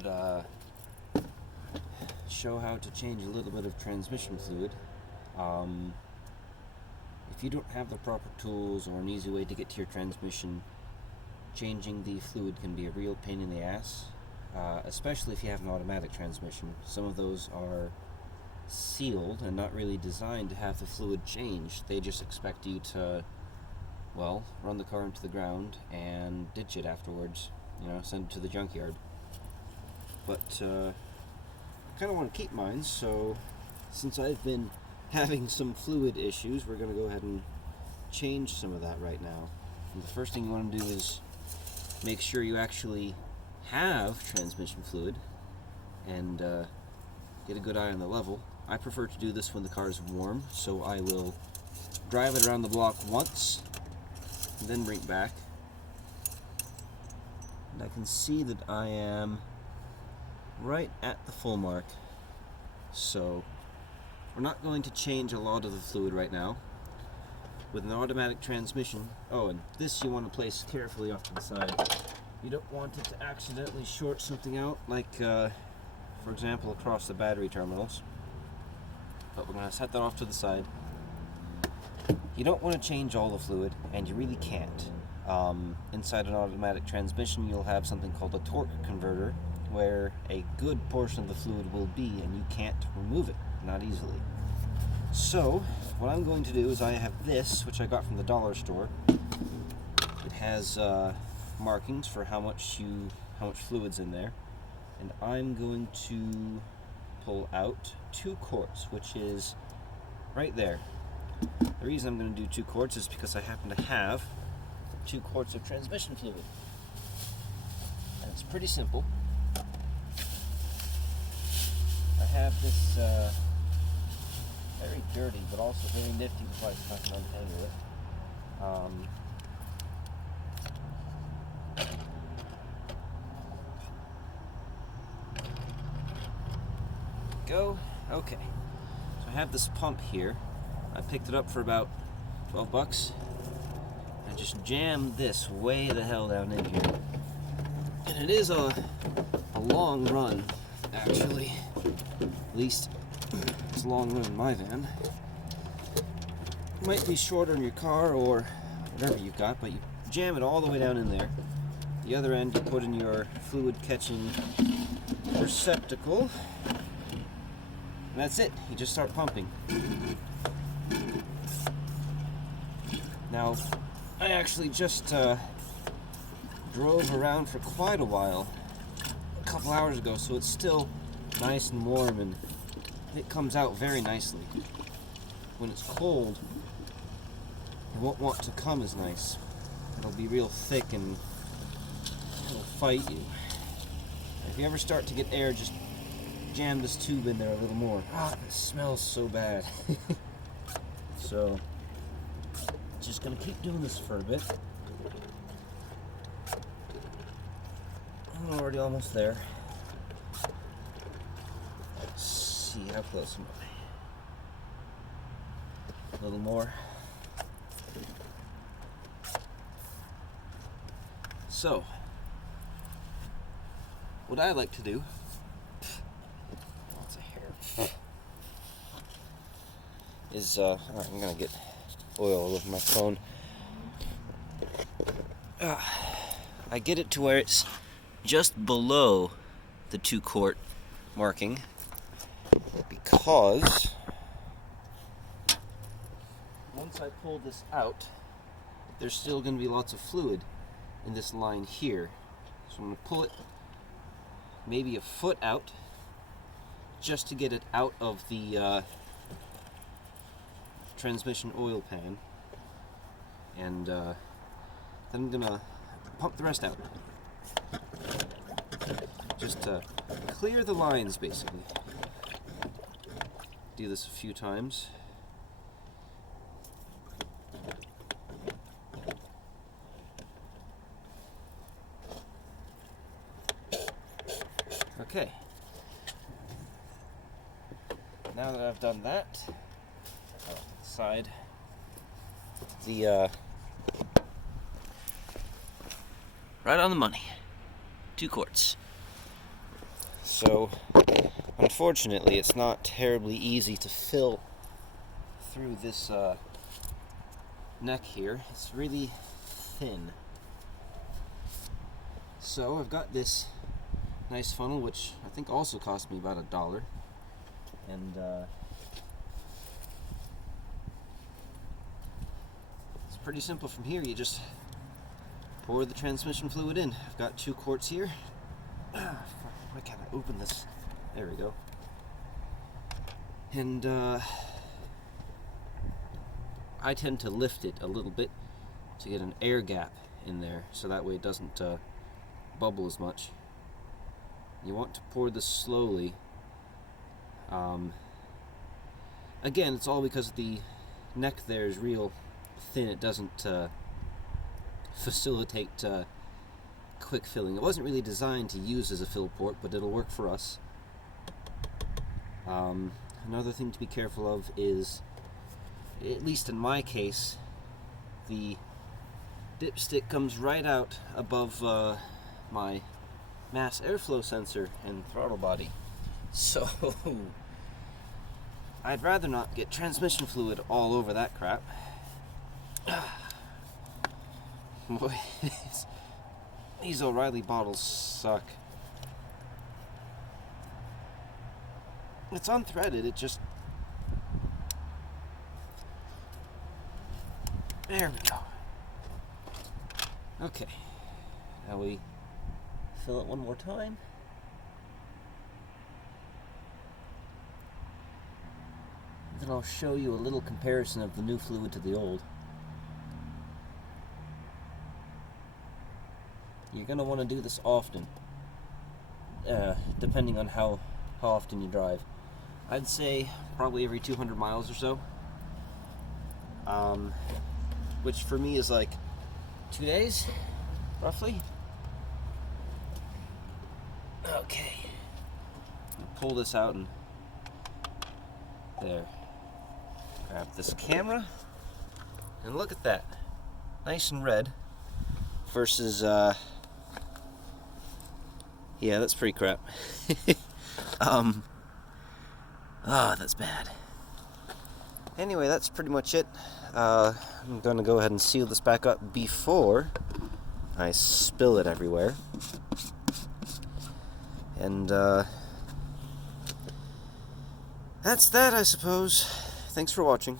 to show how to change a little bit of transmission fluid. If you don't have the proper tools or an easy way to get to your transmission, changing the fluid can be a real pain in the ass, especially if you have an automatic transmission. Some of those are sealed and not really designed to have the fluid changed. They just expect you to, well, run the car into the ground and ditch it afterwards, send it to the junkyard. But I kind of want to keep mine, so since I've been having some fluid issues, we're going to go ahead and change some of that right now. And the first thing you want to do is make sure you actually have transmission fluid and get a good eye on the level. I prefer to do this when the car is warm, so I will drive it around the block once and then bring it back. And I can see that I am right at the full mark. So we're not going to change a lot of the fluid right now. With an automatic transmission, and this you want to place carefully off to the side. You don't want it to accidentally short something out, like for example across the battery terminals. But we're going to set that off to the side. You don't want to change all the fluid, and you really can't. Inside an automatic transmission you'll have something called a torque converter, where a good portion of the fluid will be, and you can't remove it, not easily. So what I'm going to do is I have this, which I got from the dollar store. It has markings for how much fluid's in there, and I'm going to pull out 2 quarts, which is right there. The reason I'm going to do 2 quarts is because I happen to have 2 quarts of transmission fluid, and it's pretty simple. I have this very dirty but also very nifty device if I can untangle it. Go. Okay. So I have this pump here. I picked it up for about $12. I just jammed this way the hell down in here. And it is a long run, actually. At least it's a long run in my van. It might be shorter in your car or whatever you've got, but you jam it all the way down in there. The other end you put in your fluid catching receptacle. And that's it. You just start pumping. Now, I actually just drove around for quite a while, a couple hours ago, so it's still nice and warm, and it comes out very nicely. When it's cold, it won't want to come as nice. It'll be real thick and it'll fight you. If you ever start to get air, just jam this tube in there a little more. It smells so bad. So, just gonna keep doing this for a bit. I'm already almost there. Let's see, how close am I? A little more. So, what I like to do, lots of hair, is, I'm gonna get oil all over my phone. I get it to where it's just below the 2 quart marking, because once I pull this out, there's still going to be lots of fluid in this line here. So I'm going to pull it maybe a foot out just to get it out of the transmission oil pan, and then I'm going to pump the rest out. Just to clear the lines, basically. Do this a few times. Okay. Now that I've done that, side, the right on the money. 2 quarts. So, unfortunately, it's not terribly easy to fill through this neck here. It's really thin. So I've got this nice funnel, which I think also cost me about $1, and it's pretty simple from here. You just pour the transmission fluid in. I've got 2 quarts here. Why can't I open this? There we go. And I tend to lift it a little bit to get an air gap in there, so that way it doesn't bubble as much. You want to pour this slowly. Again, it's all because the neck there is real thin. It doesn't facilitate quick filling. It wasn't really designed to use as a fill port, but it'll work for us. Another thing to be careful of is, at least in my case, the dipstick comes right out above my mass airflow sensor and throttle body. So I'd rather not get transmission fluid all over that crap. Boy, these O'Reilly bottles suck. It's unthreaded, it just... There we go. Okay, now we fill it one more time. Then I'll show you a little comparison of the new fluid to the old. You're going to want to do this often, depending on how often you drive. I'd say probably every 200 miles or so, which for me is like 2 days, roughly. Okay, I'll pull this out and there. Grab this camera and look at that, nice and red. Versus, yeah, that's pretty crap. That's bad. Anyway, that's pretty much it. I'm gonna go ahead and seal this back up before I spill it everywhere. And, that's that, I suppose. Thanks for watching.